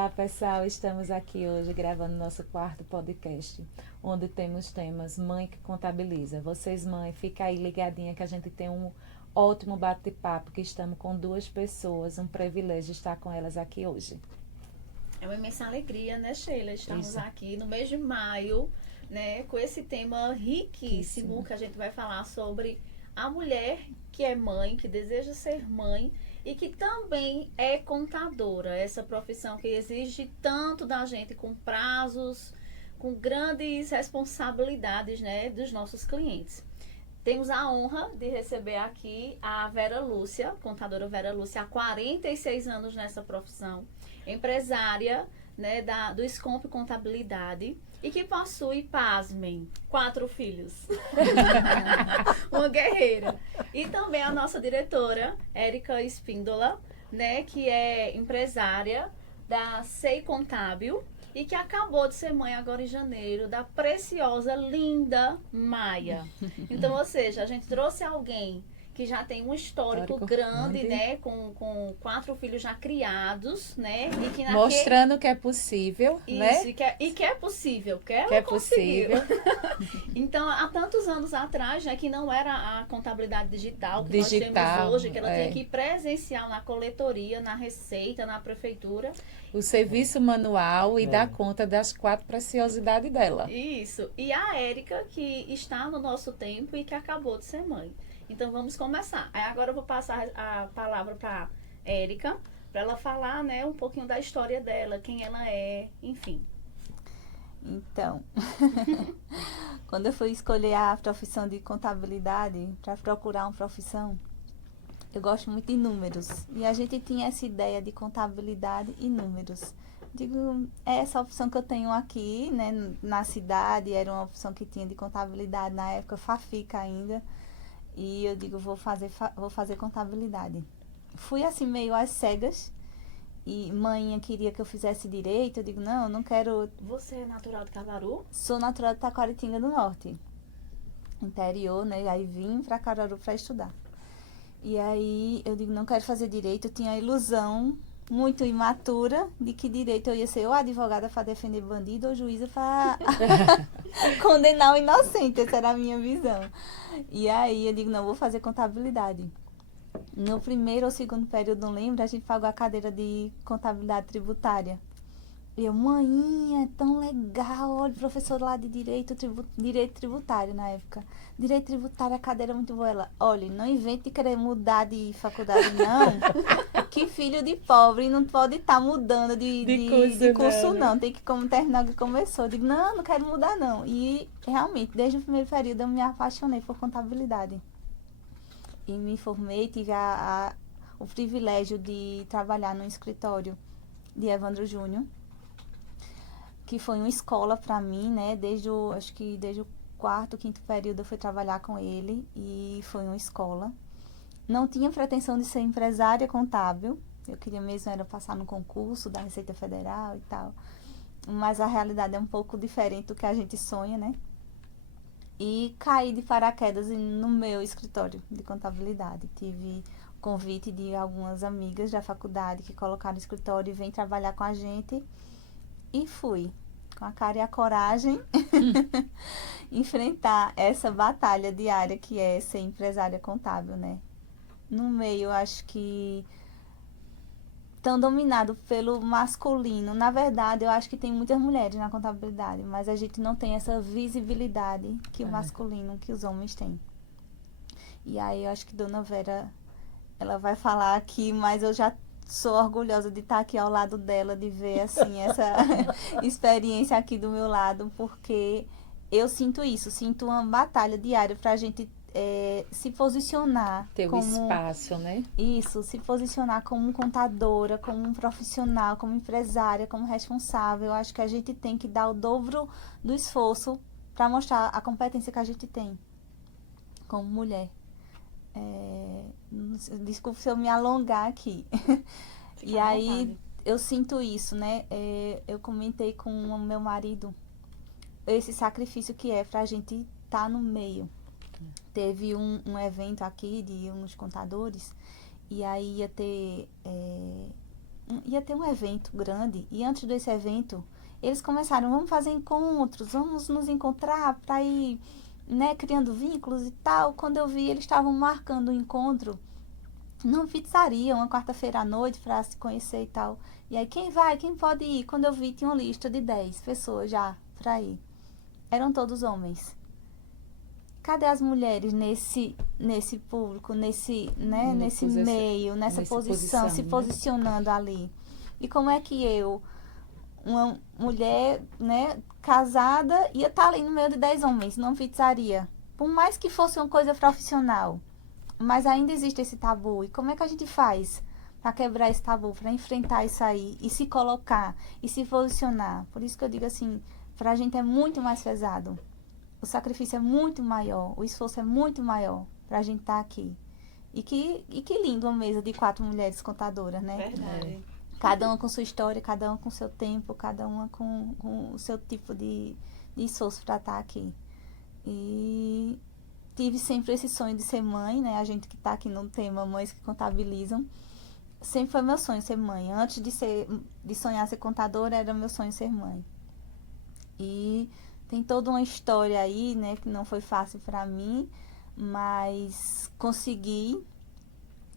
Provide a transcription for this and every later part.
Olá, pessoal. Estamos aqui hoje gravando nosso quarto podcast, onde temos temas Mãe que Contabiliza. Vocês, mãe, fica aí ligadinha que a gente tem um ótimo bate-papo, que estamos com duas pessoas, um privilégio estar com elas aqui hoje. É uma imensa alegria, né, Sheila? Estamos Isso. aqui no mês de maio, né, com esse tema riquíssimo Riquíssimo. que a gente vai falar sobre a mulher que é mãe, que deseja ser mãe e que também é contadora. Essa profissão que exige tanto da gente, com prazos, com grandes responsabilidades, né, dos nossos clientes. Temos a honra de receber aqui a Vera Lúcia, contadora Vera Lúcia, há 46 anos nessa profissão, empresária, né, do Scomp Contabilidade e que possui, pasmem, 4 filhos. Uma guerreira. E também a nossa diretora, Érica Espíndola, né, que é empresária da SEI Contábil e que acabou de ser mãe agora em janeiro da preciosa, linda Maia. Então, ou seja, a gente trouxe alguém que já tem um histórico grande, né, com 4 filhos já criados, né, e que mostrando que é possível, isso, né? E que é possível, que ela Que é conseguiu. possível. Então, há tantos anos atrás, né, que não era a contabilidade digital que nós Digital, temos hoje, que ela é. tinha que ir presencial na coletoria, na receita, na prefeitura. O serviço manual e dar conta das 4 preciosidades dela. Isso. E a Érica, que está no nosso tempo e que acabou de ser mãe. Então, vamos começar. Aí, agora eu vou passar a palavra para a Érica, para ela falar, né, um pouquinho da história dela, quem ela é, enfim. Então, quando eu fui escolher a profissão de contabilidade, para procurar uma profissão, eu gosto muito de números. E a gente tinha essa ideia de contabilidade e números. Digo, é essa opção que eu tenho aqui, né, na cidade, era uma opção que tinha de contabilidade na época, Fafica ainda. E eu digo, vou fazer contabilidade. Fui assim meio às cegas. E mãe queria que eu fizesse direito. Eu digo, não, eu não quero. Você é natural de Caruaru? Sou natural de Taquaritinga do Norte, interior, né? Aí vim pra Caruaru pra estudar. E aí eu digo, não quero fazer direito. Eu tinha a ilusão muito imatura de que direito eu ia ser ou advogada para defender bandido ou juíza para condenar o inocente. Essa era a minha visão. E aí eu digo, não, vou fazer contabilidade. No primeiro ou segundo período, não lembro, a gente pagou a cadeira de contabilidade tributária. E eu, maninha, é tão legal, olha, professor lá de direito tributário na época. Direito tributário, a cadeira é muito boa. Ela, olha, não invente de querer mudar de faculdade, não. Que filho de pobre não pode estar mudando de curso, não. Tem que terminar o que começou. Eu digo, não quero mudar, não. E, realmente, desde o primeiro período, eu me apaixonei por contabilidade. E me formei, tive o privilégio de trabalhar no escritório de Evandro Júnior, que foi uma escola para mim, né? Acho que desde o quarto, quinto período eu fui trabalhar com ele e foi uma escola. Não tinha pretensão de ser empresária contábil, eu queria mesmo era passar no concurso da Receita Federal e tal, mas a realidade é um pouco diferente do que a gente sonha, né? E caí de paraquedas no meu escritório de contabilidade. Tive convite de algumas amigas da faculdade que colocaram o escritório e vêm trabalhar com a gente. E fui, com a cara e a coragem, enfrentar essa batalha diária que é ser empresária contábil, né? No meio, acho que tão dominado pelo masculino. Na verdade, eu acho que tem muitas mulheres na contabilidade, mas a gente não tem essa visibilidade que o masculino, que os homens têm. E aí, eu acho que Dona Vera, ela vai falar aqui, mas eu já sou orgulhosa de estar aqui ao lado dela, de ver, assim, essa experiência aqui do meu lado, porque eu sinto isso, sinto uma batalha diária pra gente se posicionar Ter o como espaço, né? isso, se posicionar como contadora, como um profissional, como empresária, como responsável. Eu acho que a gente tem que dar o dobro do esforço para mostrar a competência que a gente tem como mulher. Desculpe se eu me alongar aqui. E aí eu sinto isso, né? Eu comentei com o meu marido esse sacrifício que é pra gente estar no meio. Teve um evento aqui de uns contadores e aí ia ter ia ter um evento grande, e antes desse evento, eles começaram, vamos fazer encontros, vamos nos encontrar para ir, né, criando vínculos e tal. Quando eu vi, eles estavam marcando um encontro numa pizzaria, uma quarta-feira à noite, para se conhecer e tal. E aí, quem vai? Quem pode ir? Quando eu vi, tinha uma lista de 10 pessoas já para ir. Eram todos homens. Cadê as mulheres nesse público, nesse meio, nessa posição, se posicionando ali? E como é que eu, uma mulher, né, casada, ia estar ali no meio de 10 homens, numa pizzaria? Por mais que fosse uma coisa profissional, mas ainda existe esse tabu. E como é que a gente faz para quebrar esse tabu, para enfrentar isso aí e se colocar e se posicionar? Por isso que eu digo assim, para a gente é muito mais pesado. O sacrifício é muito maior, o esforço é muito maior para a gente estar aqui. E que lindo uma mesa de 4 mulheres contadoras, né? Verdade. Cada uma com sua história, cada uma com seu tempo, cada uma com o seu tipo de esforço para estar aqui. E tive sempre esse sonho de ser mãe, né? A gente que está aqui no tema Mães que Contabilizam. Sempre foi meu sonho ser mãe. Antes de sonhar ser contadora, era meu sonho ser mãe. E tem toda uma história aí, né, que não foi fácil para mim, mas consegui.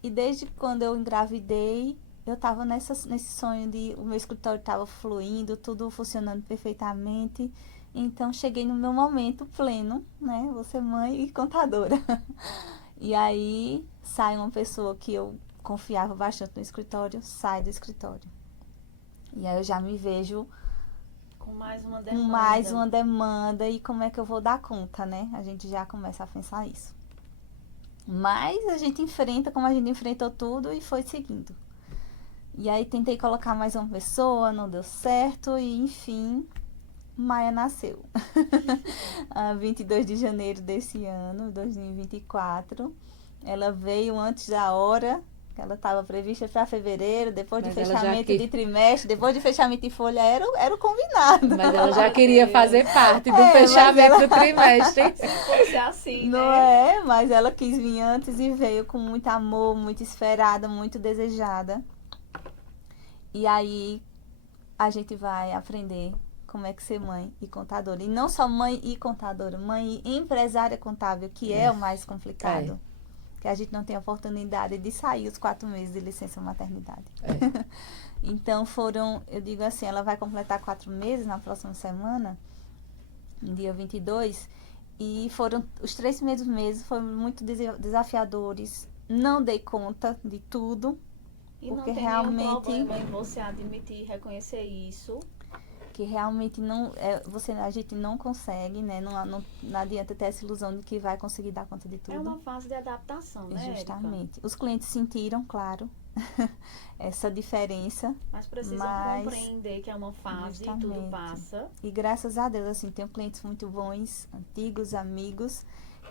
E desde quando eu engravidei, eu estava nesse sonho de o meu escritório estava fluindo, tudo funcionando perfeitamente. Então cheguei no meu momento pleno, né? Vou ser mãe e contadora. E aí sai uma pessoa que eu confiava bastante no escritório, sai do escritório. E aí eu já me vejo Com mais uma com demanda. mais uma demanda e como é que eu vou dar conta, né? A gente já começa a pensar isso. Mas a gente enfrenta como a gente enfrentou tudo e foi seguindo. E aí tentei colocar mais uma pessoa, não deu certo e enfim, Maia nasceu. A 22 de janeiro desse ano, 2024. Ela veio antes da hora, que ela estava prevista para fevereiro, depois Mas de ela já fechamento de trimestre, depois de fechamento de folha, era o combinado. Mas ela já queria fazer parte do mas fechamento ela- do trimestre. Se fosse assim, Não né? é? Mas ela quis vir antes e veio com muito amor, muito esperada, muito desejada. E aí a gente vai aprender como é que ser mãe e contadora. E não só mãe e contadora, mãe e empresária contábil, que é o mais complicado. Que a gente não tem a oportunidade de sair os 4 meses de licença maternidade. Então eu digo assim, ela vai completar 4 meses na próxima semana, no dia 22, e os 3 primeiros meses foram muito desafiadores. Não dei conta de tudo, E não porque tem realmente nenhum problema em você admitir e reconhecer isso. que realmente não a gente não consegue, né? Não adianta ter essa ilusão de que vai conseguir dar conta de tudo. É uma fase de adaptação, né, Érica? Justamente. Os clientes sentiram, claro, essa diferença. Mas precisam compreender que é uma fase e tudo Justamente. passa. E graças a Deus, assim, tenho clientes muito bons, antigos, amigos,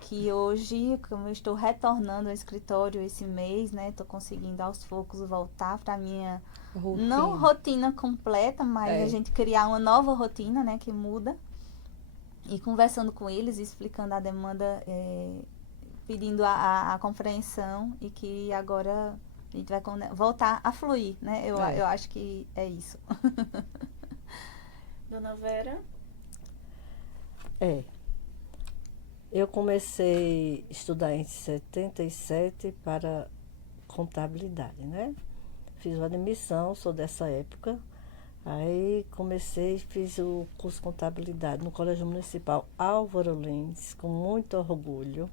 que hoje, como eu estou retornando ao escritório esse mês, né? Estou conseguindo aos poucos voltar para minha não rotina completa, mas a gente criar uma nova rotina, né? Que muda. E conversando com eles, explicando a demanda, pedindo a compreensão e que agora a gente vai voltar a fluir, né? Eu acho que é isso. Dona Vera? Eu comecei a estudar em 77 para contabilidade, né? Fiz uma admissão, sou dessa época. Aí fiz o curso de contabilidade no Colégio Municipal Álvaro Lins, com muito orgulho.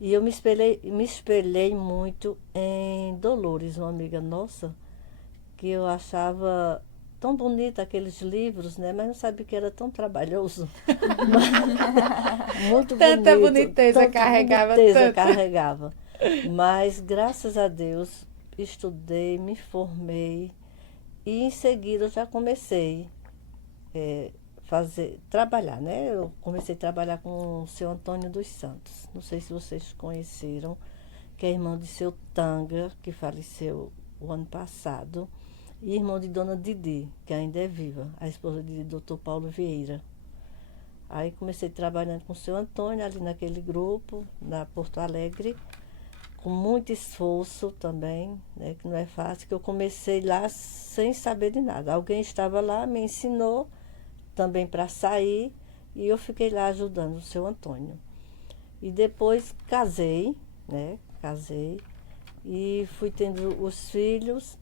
E eu me espelhei muito em Dolores, uma amiga nossa, que eu achava tão bonita aqueles livros, né? Mas não sabia que era tão trabalhoso. Muito Tanta bonito, boniteza tanta carregava boniteza tanto. carregava. Mas, graças a Deus, estudei, me formei e em seguida eu já comecei trabalhar, né? Eu comecei a trabalhar com o seu Antônio dos Santos. Não sei se vocês conheceram, que é irmão de seu Tanga, que faleceu o ano passado, e irmão de Dona Didi, que ainda é viva, a esposa de Dr. Paulo Vieira. Aí comecei trabalhando com o seu Antônio, ali naquele grupo, na Porto Alegre. com muito esforço também, né, que não é fácil, que eu comecei lá sem saber de nada. Alguém estava lá, me ensinou também para sair, e eu fiquei lá ajudando o seu Antônio. E depois casei, né? Casei e fui tendo os filhos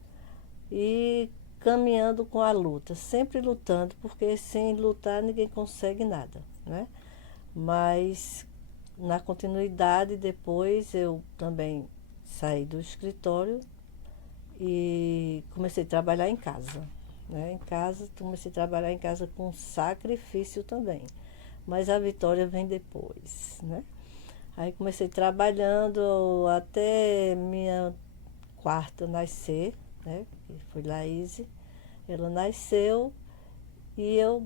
e caminhando com a luta, sempre lutando, porque sem lutar ninguém consegue nada, né? Mas na continuidade, depois eu também saí do escritório e comecei a trabalhar em casa, né? Em casa, comecei a trabalhar em casa com sacrifício também. Mas a vitória vem depois, né? Aí comecei trabalhando até minha quarta nascer, né? Que foi Laís. Ela nasceu e eu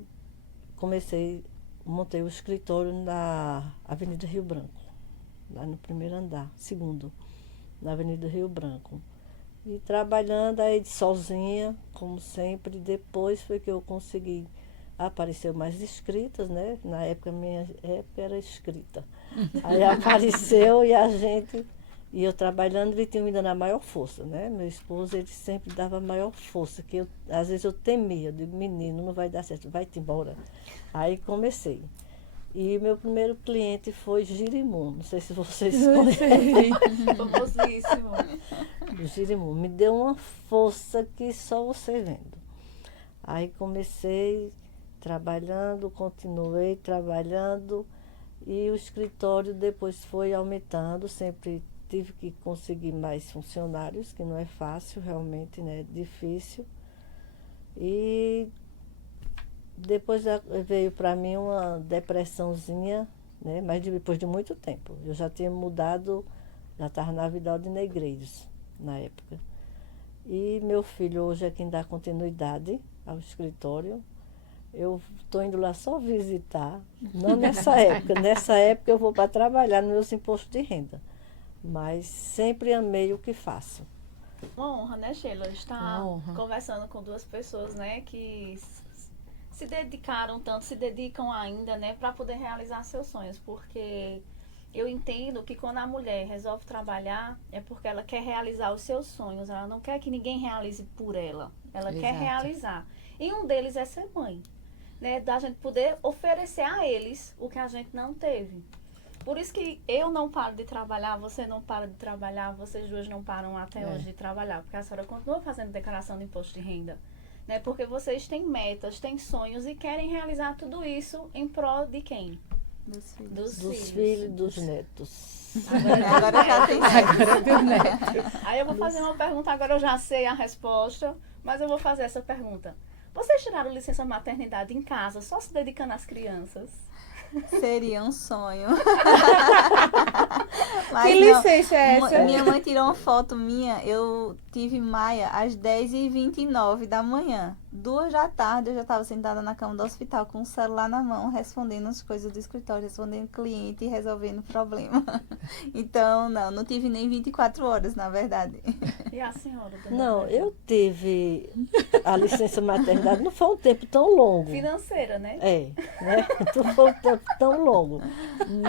montei o escritório na Avenida Rio Branco, lá no primeiro andar, segundo, na Avenida Rio Branco. E trabalhando aí sozinha, como sempre. Depois foi que eu consegui, apareceu mais escritas, né? Na época, minha época era escrita. Aí apareceu e eu trabalhando, ele tinha me dando a maior força, né? Meu esposo, ele sempre dava a maior força, que às vezes eu temia, eu digo, menino, não vai dar certo, vai-te embora. Aí comecei. E meu primeiro cliente foi Girimum, não sei se vocês conhecem. Famosíssimo. O Girimum me deu uma força que só você vendo. Aí comecei trabalhando, continuei trabalhando e o escritório depois foi aumentando, sempre tive que conseguir mais funcionários, que não é fácil realmente, né? É difícil. E depois veio para mim uma depressãozinha, né? Mas depois de muito tempo. Eu já tinha mudado, já estava na Vidal de Negreiros na época. E meu filho hoje é quem dá continuidade ao escritório. Eu estou indo lá só visitar, não nessa época. Nessa época eu vou para trabalhar nos meus impostos de renda. Mas sempre amei o que faço. Uma honra, né, Sheila? Estar Uma honra. conversando com duas pessoas, né, que se dedicaram tanto, se dedicam ainda, né, para poder realizar seus sonhos. Porque eu entendo que quando a mulher resolve trabalhar, é porque ela quer realizar os seus sonhos. Ela não quer que ninguém realize por ela. Ela quer Exato. realizar. E um deles é ser mãe, né, da gente poder oferecer a eles o que a gente não teve. Por isso que eu não paro de trabalhar, você não para de trabalhar, vocês duas não param até hoje de trabalhar, porque a senhora continua fazendo declaração de imposto de renda, né? Porque vocês têm metas, têm sonhos e querem realizar tudo isso em prol de quem? Dos filhos. Dos filhos e dos netos. Agora já tem Agora do neto. Aí eu vou fazer uma pergunta, agora eu já sei a resposta, mas eu vou fazer essa pergunta. Vocês tiraram licença maternidade em casa, só se dedicando às crianças? Seria um sonho. Que licença é essa? Minha mãe tirou uma foto minha, eu tive Maia às 10h29 da manhã. 2 da tarde eu já estava sentada na cama do hospital com o celular na mão, respondendo as coisas do escritório, respondendo cliente e resolvendo problema. Então, não tive nem 24 horas, na verdade. E a senhora? dona Não, Maria? eu tive a licença maternidade, não foi um tempo tão longo. Financeira, né? É, né? Não foi um tempo tão longo.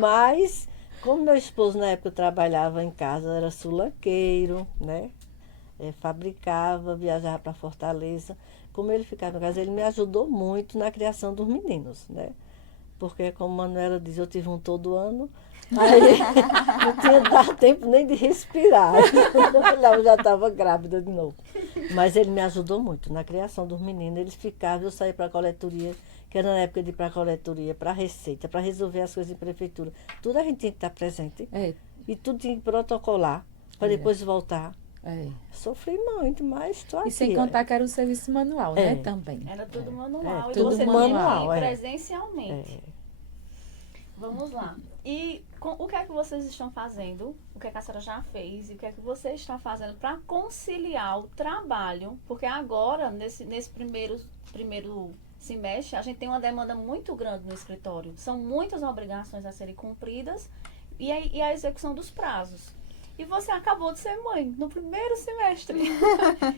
Mas, como meu esposo na época trabalhava em casa, era sulanqueiro, né? Fabricava, viajava para Fortaleza. Como ele ficava em casa, ele me ajudou muito na criação dos meninos, né? Porque, como a Manuela diz, eu tive um todo ano, aí não tinha dado tempo nem de respirar. Eu já estava grávida de novo. Mas ele me ajudou muito na criação dos meninos. Eles ficavam, eu saía para a coletoria, que era na época de ir para a coletoria, para a Receita, para resolver as coisas em prefeitura. Tudo a gente tinha que estar presente. É, E tudo tinha que protocolar, para depois voltar. é. Sofri muito, mas estou aqui. E sem contar que era o serviço manual, né? É. Também. Era tudo manual. E tudo você manual, tinha que ir é. presencialmente. Vamos lá. E o que é que vocês estão fazendo? O que é que a senhora já fez? E o que é que você está fazendo para conciliar o trabalho? Porque agora, nesse primeiro semestre, a gente tem uma demanda muito grande no escritório. São muitas obrigações a serem cumpridas e a execução dos prazos. E você acabou de ser mãe no primeiro semestre.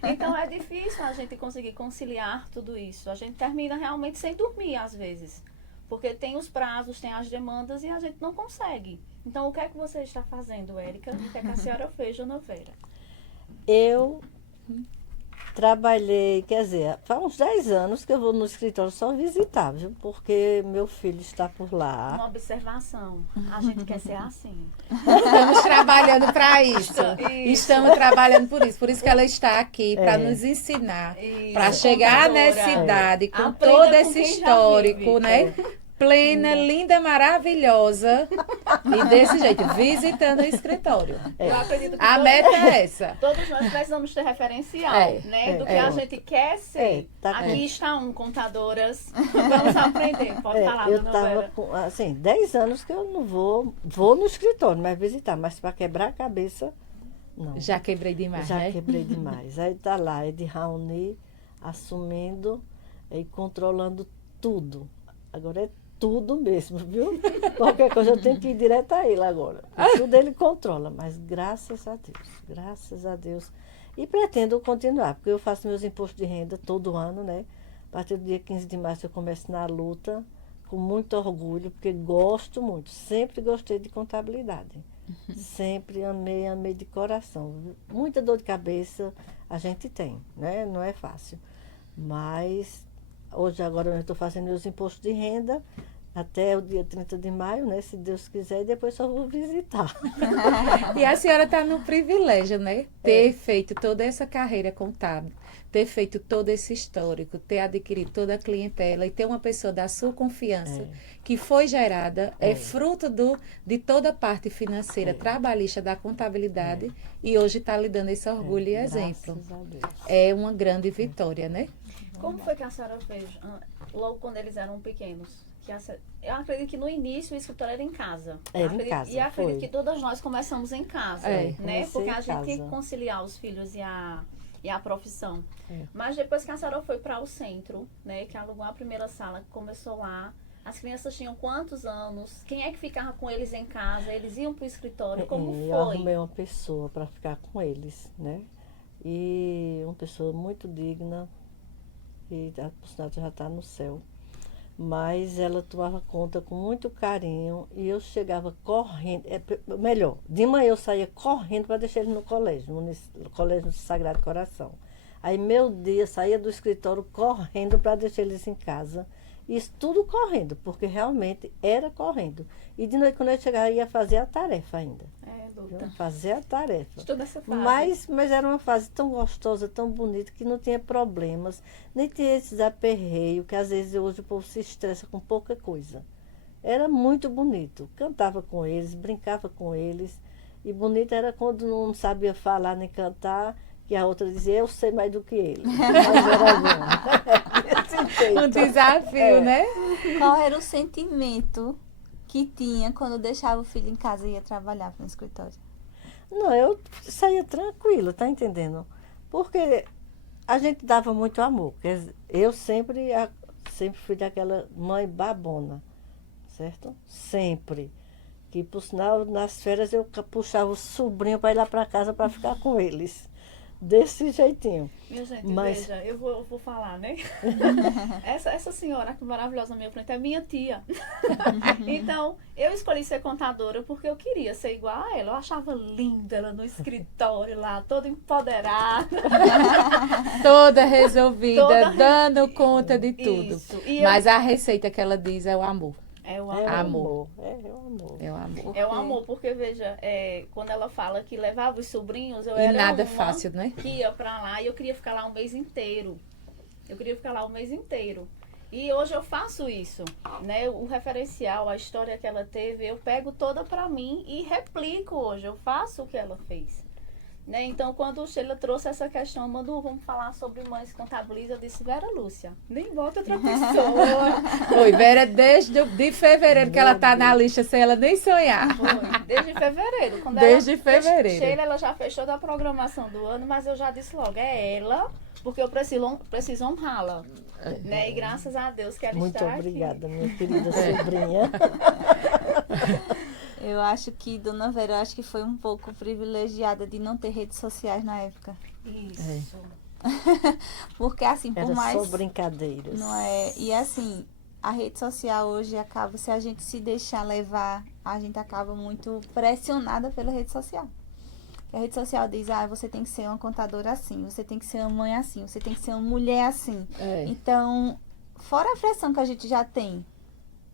Então é difícil a gente conseguir conciliar tudo isso. A gente termina realmente sem dormir às vezes. Porque tem os prazos, tem as demandas e a gente não consegue, Então, o que é que você está fazendo, Érica? O que é que a senhora fez, Dona Vera? Eu trabalhei, quer dizer, faz uns 10 anos que eu vou no escritório só visitar, viu? Porque meu filho está por lá. Uma observação. A gente quer ser assim. Estamos trabalhando para isso. Isso. Estamos trabalhando por isso. Por isso que ela está aqui, para nos ensinar. Para chegar nessa idade, com Aprenda todo com esse quem já histórico, vive. né? Plena, linda, maravilhosa. E desse jeito, visitando o escritório. Eu acredito que A meta é essa. todos nós precisamos ter referencial, né? Do que a gente quer ser. Aqui está contadoras. Vamos aprender. Pode falar, Eu Dona estava Vera. com, assim, 10 anos que eu não vou no escritório, mas visitar, mas para quebrar a cabeça, não. Já quebrei demais, Já né? quebrei demais. Aí tá lá, Ed Raoni assumindo e controlando tudo. Agora é tudo mesmo, viu? Qualquer coisa eu tenho que ir direto a ele agora. Tudo ele controla, mas graças a Deus. E pretendo continuar, porque eu faço meus impostos de renda todo ano, né? A partir do dia 15 de março eu começo na luta, com muito orgulho, porque gosto muito. Sempre gostei de contabilidade. Sempre amei de coração. Muita dor de cabeça a gente tem, né? Não é fácil. Mas hoje agora eu estou fazendo meus impostos de renda até o dia 30 de maio, né? Se Deus quiser, e depois só vou visitar. E a senhora está no privilégio, né? Ter feito toda essa carreira contábil, ter feito todo esse histórico, ter adquirido toda a clientela e ter uma pessoa da sua confiança que foi gerada, é fruto de toda a parte financeira, trabalhista da contabilidade e hoje está lhe dando esse orgulho e exemplo. Graças a Deus. É uma grande vitória, né? Como foi que a senhora fez, logo quando eles eram pequenos? Eu acredito que no início o escritório era em casa. Era em casa, E acredito foi. que todas nós começamos em casa, É, né? comecei Porque em a gente tem que casa. conciliar os filhos e a profissão. É. Mas depois que a senhora foi para o centro, né? Que alugou a primeira sala, que começou lá. As crianças tinham quantos anos? Quem é que ficava com eles em casa? Eles iam para o escritório? Como Eu foi? arrumei uma pessoa para ficar com eles, né? E uma pessoa muito digna, e por sinal já está no céu. Mas ela tomava conta com muito carinho e eu chegava correndo, melhor, de manhã eu saía correndo para deixar eles no colégio, no Colégio Sagrado Coração. Aí meu dia saía do escritório correndo para deixar eles em casa. Isso tudo correndo, porque realmente era correndo. E de noite, quando eu chegava, ia fazer a tarefa ainda. Luta. Fazer a tarefa. Estou nessa fase. Mas era uma fase tão gostosa, tão bonita, que não tinha problemas, nem tinha esses aperreios, que às vezes hoje o povo se estressa com pouca coisa. Era muito bonito. Cantava com eles, brincava com eles. E bonito era quando não sabia falar nem cantar, que a outra dizia, eu sei mais do que ele. Mas era bom. Desse jeito. Um desafio, né? Qual era o sentimento que tinha quando deixava o filho em casa e ia trabalhar no escritório? Não, eu saía tranquila, tá entendendo? Porque a gente dava muito amor. Quer dizer, eu sempre fui daquela mãe babona, certo? Sempre. Que, por sinal, nas férias eu puxava o sobrinho para ir lá para casa para ficar com eles. Desse jeitinho. Minha gente, Mas- veja, eu vou falar, né? essa senhora que maravilhosa na minha frente é minha tia. Então, eu escolhi ser contadora porque eu queria ser igual a ela. Eu achava linda ela no escritório lá, toda empoderada. Toda resolvida, Toda dando conta de tudo. Isso. E Mas a receita que ela diz é o amor. é o É amor. o amor. É o amor. É o amor. É o amor, porque veja, quando ela fala que levava os sobrinhos, eu E era nada é uma fácil, né? que ia pra lá e eu queria ficar lá um mês inteiro. Eu queria ficar lá um mês inteiro. E hoje eu faço isso, né? O referencial, a história que ela teve, eu pego toda pra mim e replico hoje. Eu faço o que ela fez. Né? Então, quando o Sheila trouxe essa questão, Manu, vamos falar sobre mães contabilizam, eu disse, Vera Lúcia, nem bota outra pessoa. Oi, Vera, de fevereiro que ela tá na lista, sem ela nem sonhar. Foi, desde fevereiro. Quando Desde fevereiro. Sheila, ela já fez toda a programação do ano, mas eu já disse logo, é ela, porque eu preciso honrá-la. Né? E graças a Deus que ela Muito está obrigada, minha querida sobrinha. Eu acho que Dona Vera, eu acho que foi um pouco privilegiada de não ter redes sociais na época. aqui. Isso. Porque assim, por Era mais... só brincadeiras. Não é? E assim, a rede social hoje acaba, se a gente se deixar levar a gente acaba muito pressionada pela rede social. A rede social diz, você tem que ser uma contadora assim, você tem que ser uma mãe assim, você tem que ser uma mulher assim. Então, fora a pressão que a gente já tem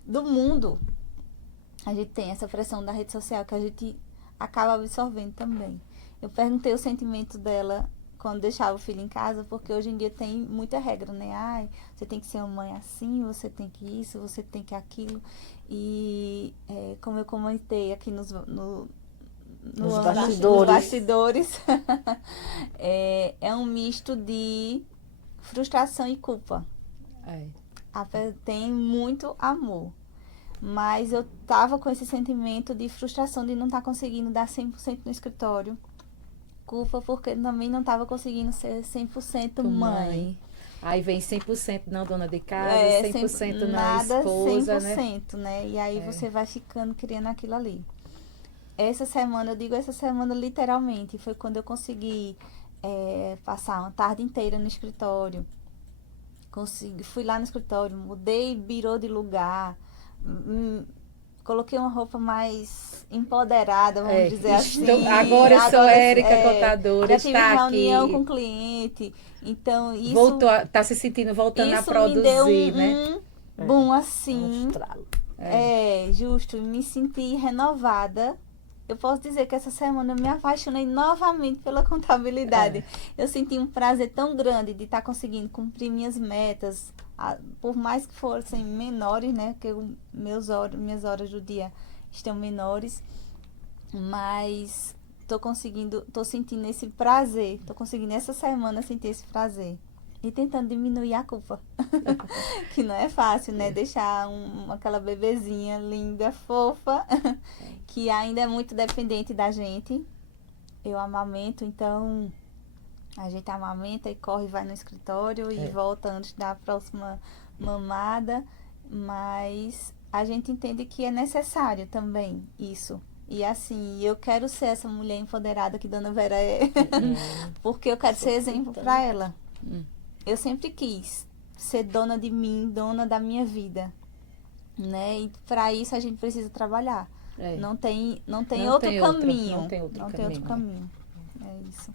do mundo, a gente tem essa pressão da rede social que a gente acaba absorvendo também. Eu perguntei o sentimento dela quando deixava o filho em casa, porque hoje em dia tem muita regra, né? Você tem que ser uma mãe assim, você tem que isso, você tem que aquilo. E como eu comentei aqui nos bastidores, é um misto de frustração e culpa. Tem muito amor. Mas eu tava com esse sentimento de frustração de não estar conseguindo dar 100% no escritório. Culpa porque também não tava conseguindo ser 100% mãe. Aí vem 100% não dona de casa, 100% não nada, esposa, 100%, né? E aí você vai ficando criando aquilo ali. Essa semana literalmente, foi quando eu consegui passar uma tarde inteira no escritório. Fui lá no escritório, mudei birô de lugar, coloquei uma roupa mais empoderada, vamos dizer assim. Agora eu sou Érica Contadora, já tive está reunião aqui. com o cliente, então isso... Tá se sentindo voltando a produzir, me deu né? Bom, assim, justo, me senti renovada. Eu posso dizer que essa semana eu me apaixonei novamente pela contabilidade. Eu senti um prazer tão grande de estar conseguindo cumprir minhas metas, por mais que fossem menores, né? Porque minhas horas do dia estão menores, mas tô sentindo esse prazer, tô conseguindo essa semana sentir esse prazer. E tentando diminuir a culpa. Que não é fácil, né? Deixar aquela bebezinha linda, fofa, que ainda é muito dependente da gente. Eu amamento, então a gente amamenta e corre, vai no escritório e volta antes da próxima mamada. Mas a gente entende que é necessário também isso. E assim, eu quero ser essa mulher empoderada que Dona Vera é. Porque eu quero ser exemplo para ela. Eu sempre quis ser dona de mim, dona da minha vida, né? E para isso a gente precisa trabalhar. Não tem outro caminho. É isso.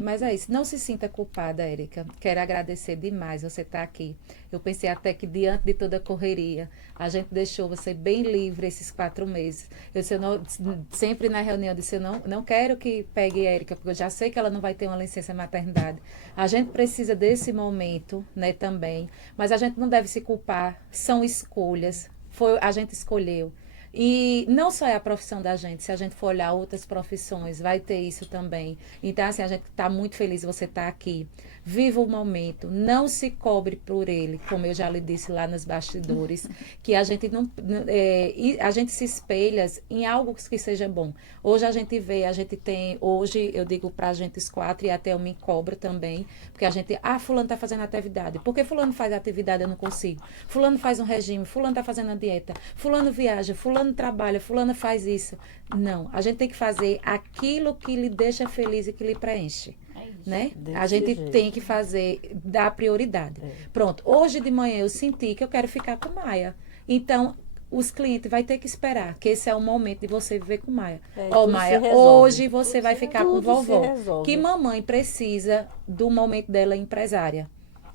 Mas é isso. Não se sinta culpada, Érica. Quero agradecer demais você estar aqui. Eu pensei até que diante de toda a correria, a gente deixou você bem livre esses 4 meses. Sempre na reunião eu disse, eu não quero que pegue Érica, porque eu já sei que ela não vai ter uma licença maternidade. A gente precisa desse momento, né, também. Mas a gente não deve se culpar. São escolhas. A gente escolheu. E não só é a profissão da gente, se a gente for olhar outras profissões, vai ter isso também. Então, assim, a gente está muito feliz de você estar aqui. Viva o momento, não se cobre por ele, como eu já lhe disse lá nos bastidores, que a gente a gente se espelha em algo que seja bom. Hoje a gente vê, hoje eu digo para a gente os 4 e até eu me cobro também, porque a gente, fulano está fazendo atividade, porque fulano faz atividade eu não consigo, fulano faz um regime, fulano está fazendo a dieta, fulano viaja, fulano trabalha, fulano faz isso. Não, a gente tem que fazer aquilo que lhe deixa feliz e que lhe preenche. Né? A gente tem que dar prioridade. Pronto, hoje de manhã eu senti que eu quero ficar com Maia. Então, os clientes vão ter que esperar, que esse é o momento de você viver com Maia. Maia, hoje você vai ficar com vovó. Que mamãe precisa do momento dela empresária.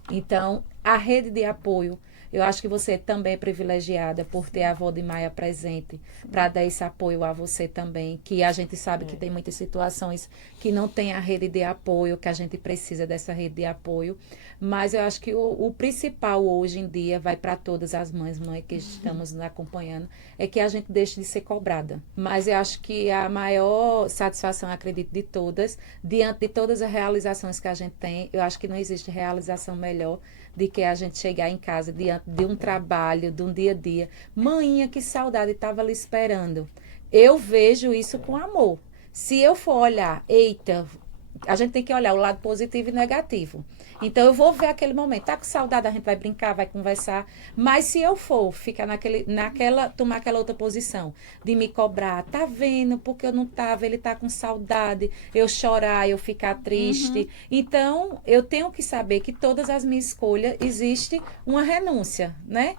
Então, a rede de apoio, eu acho que você também é privilegiada por ter a avó de Maia presente, para dar esse apoio a você também, que a gente sabe que tem muitas situações que não tem a rede de apoio, que a gente precisa dessa rede de apoio, mas eu acho que o principal hoje em dia vai para todas as mães que estamos nos acompanhando, é que a gente deixe de ser cobrada. Mas eu acho que a maior satisfação, acredito, de todas, diante de todas as realizações que a gente tem, eu acho que não existe realização melhor de que a gente chegar em casa diante de um trabalho, de um dia a dia. Mãinha, que saudade, estava ali esperando. Eu vejo isso com amor. Se eu for olhar, eita, a gente tem que olhar o lado positivo e negativo. Então, eu vou ver aquele momento. Tá com saudade, a gente vai brincar, vai conversar. Mas se eu for ficar tomar aquela outra posição de me cobrar, tá vendo, porque eu não tava, ele tá com saudade, eu chorar, eu ficar triste. Então, eu tenho que saber que todas as minhas escolhas existe uma renúncia, né?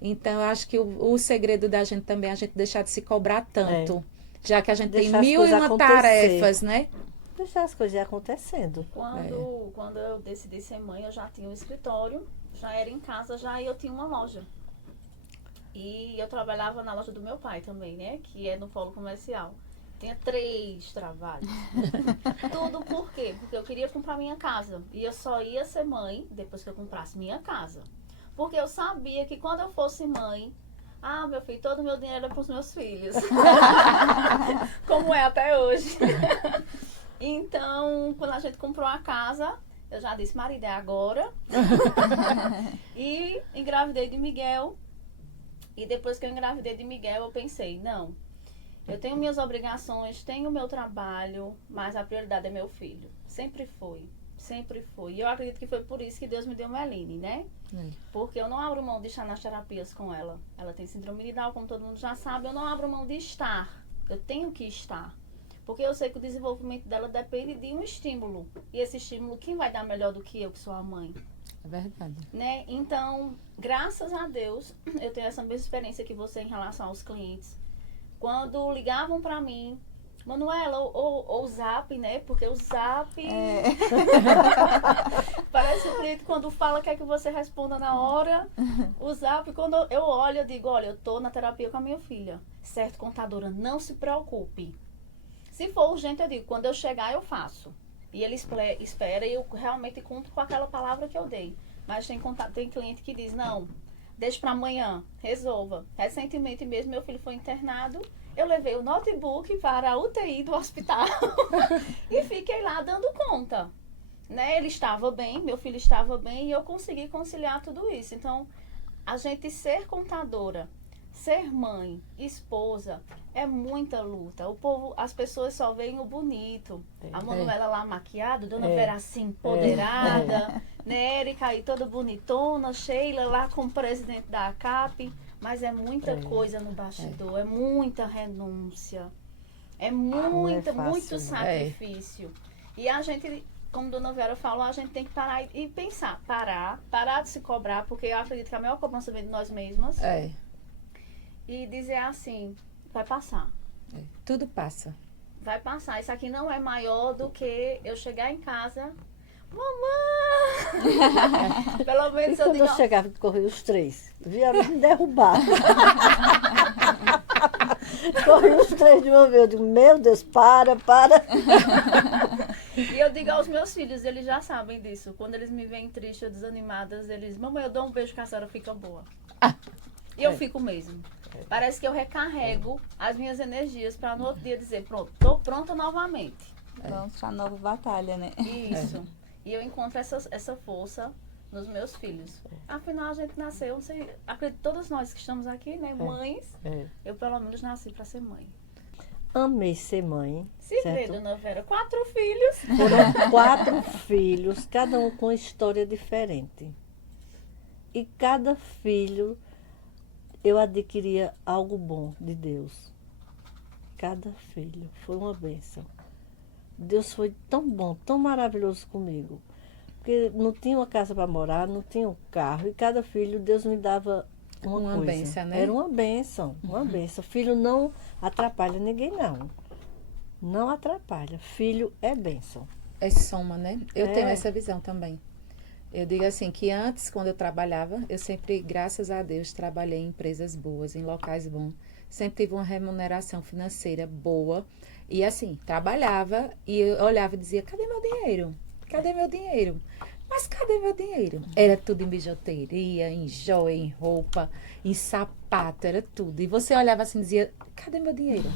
Então, eu acho que o segredo da gente também é a gente deixar de se cobrar tanto. Já que a gente Deixar tem as 1001 coisas acontecer. tarefas, né? Deixar as coisas ir acontecendo. Quando eu decidi ser mãe, eu já tinha um escritório, já era em casa, já eu tinha uma loja. E eu trabalhava na loja do meu pai também, né? Que é no polo comercial. Tinha 3 trabalhos. Tudo por quê? Porque eu queria comprar minha casa. E eu só ia ser mãe depois que eu comprasse minha casa. Porque eu sabia que quando eu fosse mãe, meu filho, todo o meu dinheiro era para os meus filhos. Como é até hoje. Então, quando a gente comprou a casa, eu já disse, marido, é agora. E engravidei de Miguel. E depois que eu engravidei de Miguel, eu pensei, não, eu tenho minhas obrigações, tenho o meu trabalho, mas a prioridade é meu filho. Sempre foi, sempre foi. E eu acredito que foi por isso que Deus me deu Meline, né? Porque eu não abro mão de estar nas terapias com ela. Ela tem síndrome de Down, como todo mundo já sabe, eu não abro mão de estar. Eu tenho que estar. Porque eu sei que o desenvolvimento dela depende de um estímulo. E esse estímulo, quem vai dar melhor do que eu, que sou a mãe? É verdade. Né? Então, graças a Deus, eu tenho essa mesma experiência que você em relação aos clientes. Quando ligavam pra mim, Manuela, ou o Zap, né? Porque o Zap... Parece o cliente quando fala quer que você responda na hora. O Zap, quando eu olho, eu digo, olha, eu tô na terapia com a minha filha. Certo, contadora, não se preocupe. Se for urgente, eu digo, quando eu chegar, eu faço. E ele espera e eu realmente cumpro com aquela palavra que eu dei. Mas tem cliente que diz, não, deixa para amanhã, resolva. Recentemente mesmo, meu filho foi internado, eu levei o notebook para a UTI do hospital e fiquei lá dando conta. Né? Ele estava bem, meu filho estava bem e eu consegui conciliar tudo isso. Então, a gente ser contadora, ser mãe, esposa, é muita luta. As pessoas só veem o bonito. A Manuela lá maquiada, Dona Vera assim, empoderada, né? Érica aí toda bonitona, Sheila lá como presidente da ACAP. Mas é muita coisa no bastidor, é muita renúncia, é muita, fácil, muito sacrifício. E a gente, como Dona Vera falou, a gente tem que parar e pensar, parar de se cobrar, porque eu acredito que a maior cobrança vem de nós mesmas. E dizer assim, vai passar. Tudo passa. Vai passar. Isso aqui não é maior do que eu chegar em casa. Mamãe! Pelo menos E quando eu chegava, corria os 3. Vieram me derrubar. Corri os 3 de uma vez. Eu digo, meu Deus, para. E eu digo aos meus filhos, eles já sabem disso. Quando eles me veem triste ou desanimadas, eles dizem, mamãe, eu dou um beijo que a senhora fica boa. E eu fico mesmo. Parece que eu recarrego as minhas energias para no outro dia dizer, pronto, tô pronta novamente. Vamos para nova batalha, né? Isso. E eu encontro essa força nos meus filhos. Afinal, a gente nasceu, não sei, acredito todas nós que estamos aqui, né, mães, eu pelo menos nasci para ser mãe. Amei ser mãe. Se vê, Dona Vera, 4 filhos. Foram 4 filhos, cada um com história diferente. E cada filho eu adquiria algo bom de Deus. Cada filho foi uma bênção. Deus foi tão bom, tão maravilhoso comigo. Porque não tinha uma casa para morar, não tinha um carro. E cada filho, Deus me dava uma coisa. Bênção, né? Era uma bênção, uma bênção. Filho não atrapalha ninguém, não. Não atrapalha. Filho é bênção. É soma, né? Eu tenho essa visão também. Eu digo assim, que antes, quando eu trabalhava, eu sempre, graças a Deus, trabalhei em empresas boas, em locais bons. Sempre tive uma remuneração financeira boa. E assim, trabalhava e eu olhava e dizia, cadê meu dinheiro? Cadê meu dinheiro? Mas cadê meu dinheiro? Era tudo em bijuteria, em joia, em roupa, em sapato, era tudo. E você olhava assim e dizia, cadê meu dinheiro?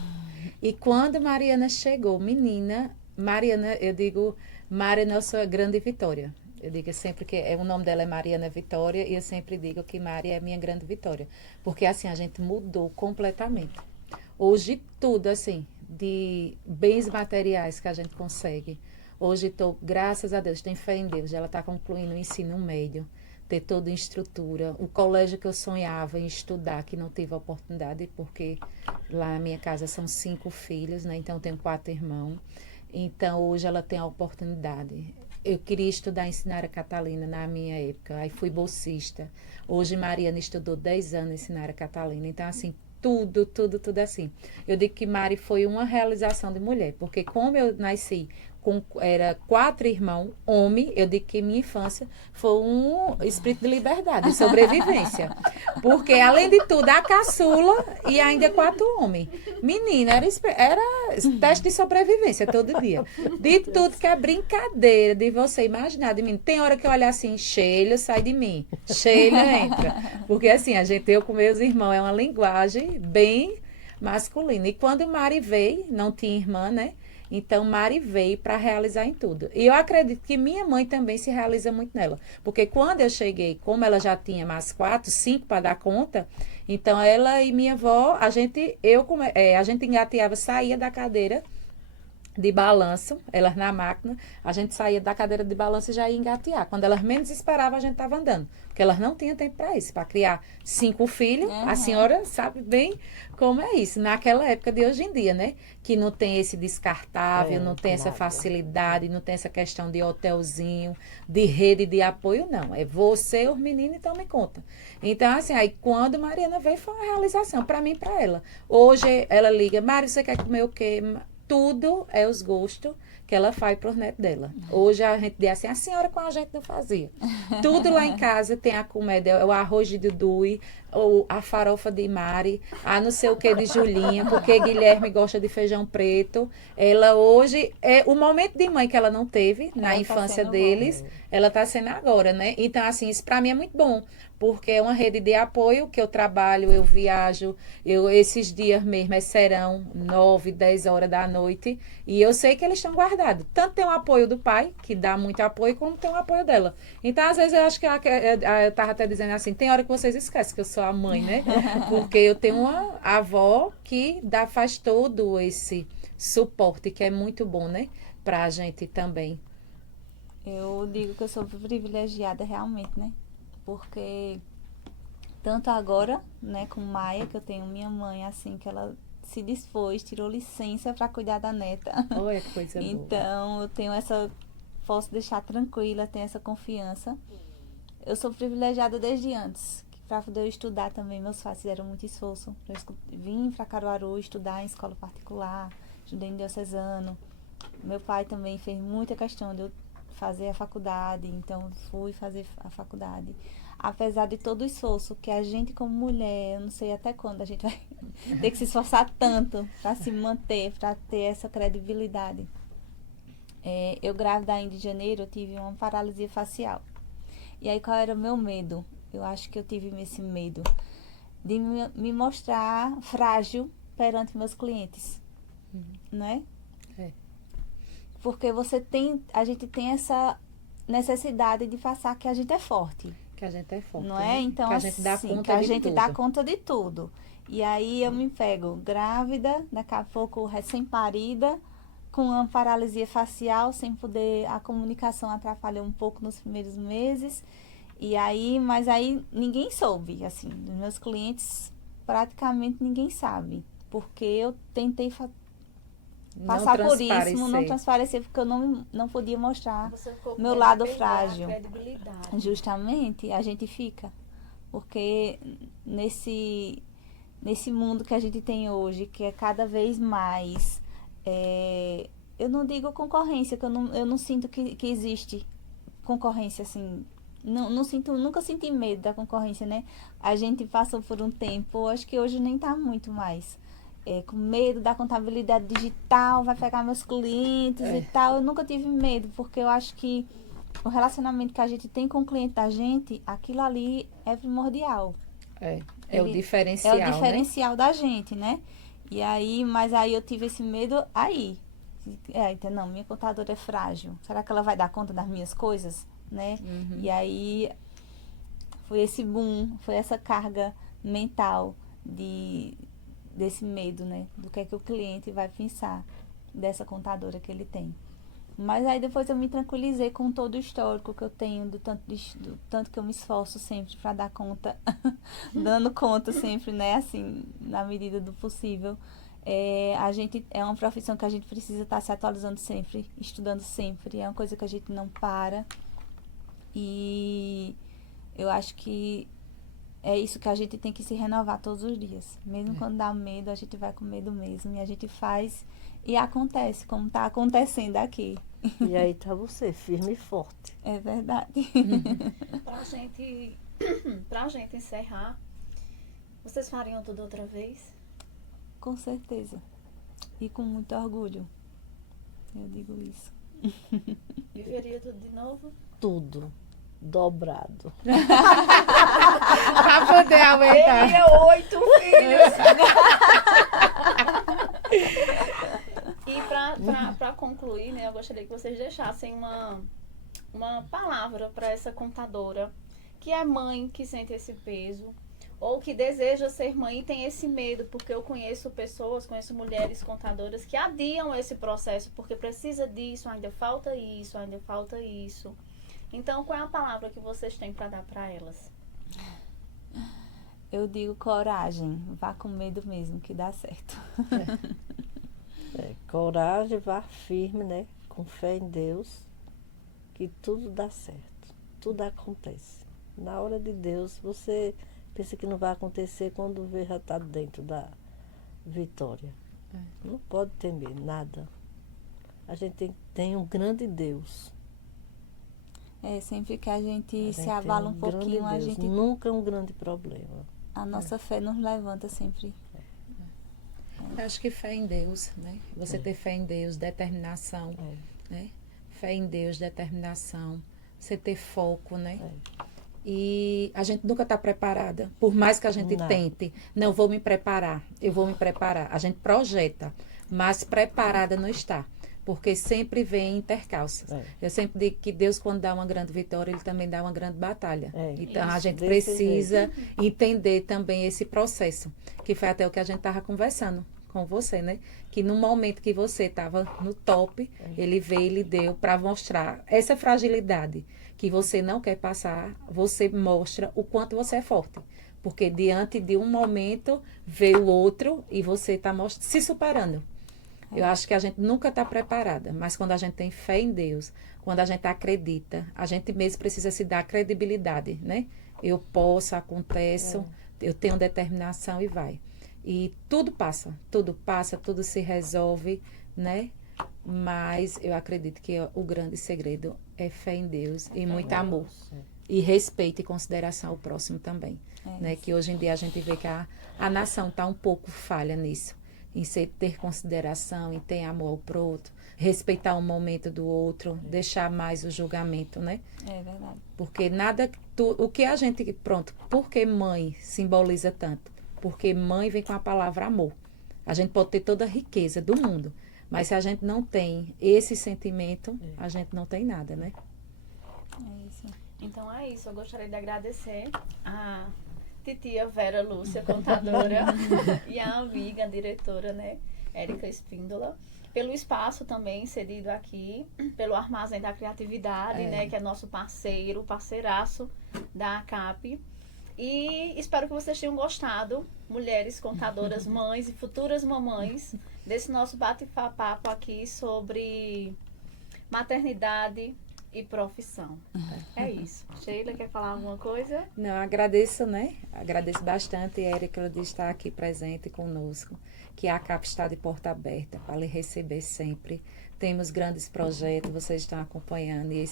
E quando Mariana chegou, menina, Mariana, eu digo, Mariana é a sua grande vitória. Eu digo sempre que o nome dela é Mariana Vitória e eu sempre digo que Maria é minha grande vitória. Porque assim, a gente mudou completamente. Hoje tudo assim, de bens materiais que a gente consegue. Hoje estou, graças a Deus, tenho fé em Deus. Ela está concluindo o ensino médio, ter toda a estrutura. O colégio que eu sonhava em estudar, que não tive a oportunidade, porque lá na minha casa são 5 filhos, né? Então tenho 4 irmãos. Então hoje ela tem a oportunidade. Eu queria estudar em Sinara Catalina na minha época. Aí fui bolsista. Hoje Mariana estudou 10 anos em Sinara Catalina. Então, assim, tudo assim. Eu digo que Mari foi uma realização de mulher, porque como eu nasci era 4 irmãos, homem, eu digo que minha infância foi um espírito de liberdade, de sobrevivência. Porque, além de tudo, a caçula e ainda 4 homens. Menina, era teste de sobrevivência todo dia. De tudo que é brincadeira, de você imaginar de mim. Tem hora que eu olho assim, Sheila, sai de mim. Sheila entra. Porque assim, eu com meus irmãos, é uma linguagem bem masculina. E quando Mari veio, não tinha irmã, né? Então, Mari veio para realizar em tudo. E eu acredito que minha mãe também se realiza muito nela. Porque quando eu cheguei, como ela já tinha mais 4, 5 para dar conta, então ela e minha avó, a gente engateava, saía da cadeira de balanço, elas na máquina, a gente saía da cadeira de balanço e já ia engatear. Quando elas menos esperavam, a gente estava andando. Porque elas não tinham tempo para isso, para criar 5 filhos. A senhora sabe bem como é isso. Naquela época de hoje em dia, né? Que não tem esse descartável, não tem essa facilidade, não tem essa questão de hotelzinho, de rede de apoio, não. É você, os meninos, então me conta. Então, assim, aí quando Mariana veio, foi uma realização para mim e para ela. Hoje ela liga, Mari, você quer comer o quê? Tudo é os gostos que ela faz para os netos dela. Hoje a gente diz assim, a senhora com a gente não fazia. Tudo lá em casa tem a comida, o arroz de Dudu, ou a farofa de Mari, a não sei o que de Julinha, porque Guilherme gosta de feijão preto. Ela hoje, é o momento de mãe que ela não teve na infância deles, ela está sendo agora, né? Então, assim, isso para mim é muito bom, porque é uma rede de apoio que eu trabalho, eu viajo, esses dias mesmo serão 9, 10 horas da noite, e eu sei que eles estão guardados. Tanto tem o apoio do pai, que dá muito apoio, como tem o apoio dela. Então, às vezes, eu acho que eu estava até dizendo assim, tem hora que vocês esquecem que eu sou a mãe, né? Porque eu tenho uma avó que faz todo esse suporte, que é muito bom, né? Pra gente também. Eu digo que eu sou privilegiada realmente, né? Porque tanto agora, né, com Maia, que eu tenho minha mãe, assim, que ela se dispôs, tirou licença para cuidar da neta. Olha que coisa boa. Então, eu tenho posso deixar tranquila, tenho essa confiança. Eu sou privilegiada desde antes, para poder eu estudar também, meus pais fizeram muito esforço. Eu vim para Caruaru estudar em escola particular, estudei em diocesano. Meu pai também fez muita questão de eu fazer a faculdade, então fui fazer a faculdade. Apesar de todo o esforço que a gente como mulher, eu não sei até quando a gente vai ter que se esforçar tanto para se manter, para ter essa credibilidade. Eu grávida ainda em janeiro, eu tive uma paralisia facial. E aí qual era o meu medo? Eu acho que eu tive esse medo de me mostrar frágil perante meus clientes, né? Porque a gente tem essa necessidade de passar que a gente é forte. Que a gente é forte, não é? Né? Então, que a gente dá assim, conta que a de gente tudo. dá conta de tudo. E aí eu me pego grávida, daqui a pouco recém-parida, com uma paralisia facial, sem poder, a comunicação atrapalhou um pouco nos primeiros meses. Mas aí ninguém soube, assim, dos meus clientes praticamente ninguém sabe. Porque eu tentei passar por isso, não transparecer, porque eu não podia mostrar meu lado frágil. Justamente, a gente fica. Porque nesse mundo que a gente tem hoje, que é cada vez mais, eu não digo concorrência, que eu não sinto que existe concorrência, assim, nunca senti medo da concorrência, né? A gente passou por um tempo, acho que hoje nem tá muito mais. Com medo da contabilidade digital, vai pegar meus clientes e tal. Eu nunca tive medo, porque eu acho que o relacionamento que a gente tem com o cliente da gente, aquilo ali é primordial. É o diferencial, é o diferencial, né? Da gente, né? Mas aí eu tive esse medo aí. Então, não, minha contadora é frágil. Será que ela vai dar conta das minhas coisas, né? E aí foi esse boom, foi essa carga mental desse medo, né? Do que é que o cliente vai pensar dessa contadora que ele tem. Mas aí depois eu me tranquilizei com todo o histórico que eu tenho, do tanto que eu me esforço sempre para dar conta, dando conta sempre, né? Assim, na medida do possível. A gente é uma profissão que a gente precisa estar se atualizando sempre, estudando sempre. É uma coisa que a gente não para. E eu acho que é isso que a gente tem que se renovar todos os dias. Mesmo quando dá medo, a gente vai com medo mesmo. E a gente faz e acontece, como está acontecendo aqui. E aí tá você, firme e forte. É verdade. Pra gente encerrar, vocês fariam tudo outra vez? Com certeza. E com muito orgulho. Eu digo isso. Viveria tudo de novo? Tudo dobrado. Pra poder aumentar. Teria 8 filhos. E pra concluir, né, eu gostaria que vocês deixassem uma palavra para essa contadora que é mãe, que sente esse peso, ou que deseja ser mãe e tem esse medo, porque eu conheço mulheres contadoras que adiam esse processo, porque precisa disso, ainda falta isso, ainda falta isso. Então, qual é a palavra que vocês têm para dar para elas? Eu digo coragem. Vá com medo mesmo, que dá certo. Coragem, vá firme, né? Com fé em Deus, que tudo dá certo. Tudo acontece. Na hora de Deus, você pensa que não vai acontecer, quando vê já está dentro da vitória. Não pode temer nada. A gente tem um grande Deus. Sempre que a gente se tem abala um grande pouquinho, a Deus. gente, Nunca é um grande problema. a nossa fé nos levanta sempre. Eu acho que fé em Deus, né? Você ter fé em Deus, determinação, né? Fé em Deus, determinação, você ter foco, né? E a gente nunca está preparada, por mais que a gente tente. Não, vou me preparar, eu vou me preparar. A gente projeta, mas preparada não está, porque sempre vem intercalços. Eu sempre digo que Deus, quando dá uma grande vitória, Ele também dá uma grande batalha. Então, a gente precisa entender também esse processo, que foi até o que a gente estava conversando com você, né? Que no momento que você estava no top, Ele veio e lhe deu para mostrar essa fragilidade que você não quer passar, você mostra o quanto você é forte. Porque diante de um momento, veio outro e você está se superando. Eu acho que a gente nunca está preparada, mas quando a gente tem fé em Deus, quando a gente acredita, a gente mesmo precisa se dar credibilidade, né? Eu posso, aconteço, eu tenho determinação e vai. E tudo passa, tudo se resolve, né? Mas eu acredito que o grande segredo é fé em Deus e muito amor. E respeito e consideração ao próximo também. Né? Que hoje em dia a gente vê que a nação está um pouco falha nisso. Em ter consideração, em ter amor ao próximo, respeitar o momento do outro, deixar mais o julgamento, né? É verdade. Porque o que a gente, por que mãe simboliza tanto? Porque mãe vem com a palavra amor. A gente pode ter toda a riqueza do mundo, mas se a gente não tem esse sentimento, a gente não tem nada, né? É isso. Então é isso, eu gostaria de agradecer a titia Vera Lúcia, contadora, e a amiga, a diretora, né, Érica Espíndola, pelo espaço também cedido aqui, pelo Armazém da Criatividade, né, que é nosso parceiraço da ACAP. E espero que vocês tenham gostado, mulheres contadoras, mães e futuras mamães, desse nosso bate-papo aqui sobre maternidade e profissão. É isso. Sheila, quer falar alguma coisa? Não, agradeço, né? Agradeço bastante, Érica, de estar aqui presente conosco, que a ACAP está de porta aberta para lhe receber sempre. Temos grandes projetos, vocês estão acompanhando. E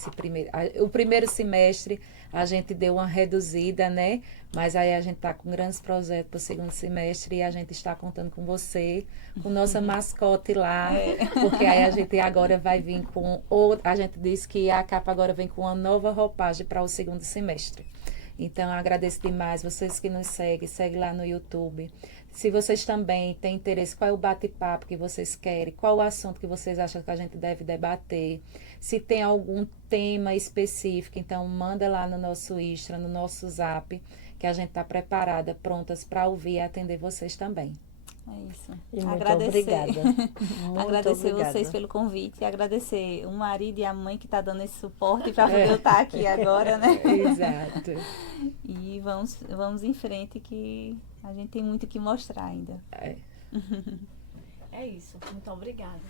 o primeiro semestre a gente deu uma reduzida, né? Mas aí a gente está com grandes projetos para o segundo semestre e a gente está contando com você, com nossa mascote lá, porque aí a gente agora vai vir com a gente disse que a ACAP agora vem com uma nova roupagem para o segundo semestre. Então, eu agradeço demais vocês que nos segue lá no YouTube. Se vocês também têm interesse, qual é o bate-papo que vocês querem, qual o assunto que vocês acham que a gente deve debater, se tem algum tema específico, então manda lá no nosso Insta, no nosso Zap, que a gente está preparada, prontas para ouvir e atender vocês também. É isso. E muito Agradecer. obrigada. Muito Agradecer obrigada. vocês pelo convite e agradecer o marido e a mãe que está dando esse suporte para poder eu estar aqui agora, né? Exato. E vamos em frente, que a gente tem muito que mostrar ainda. É isso. Muito obrigada.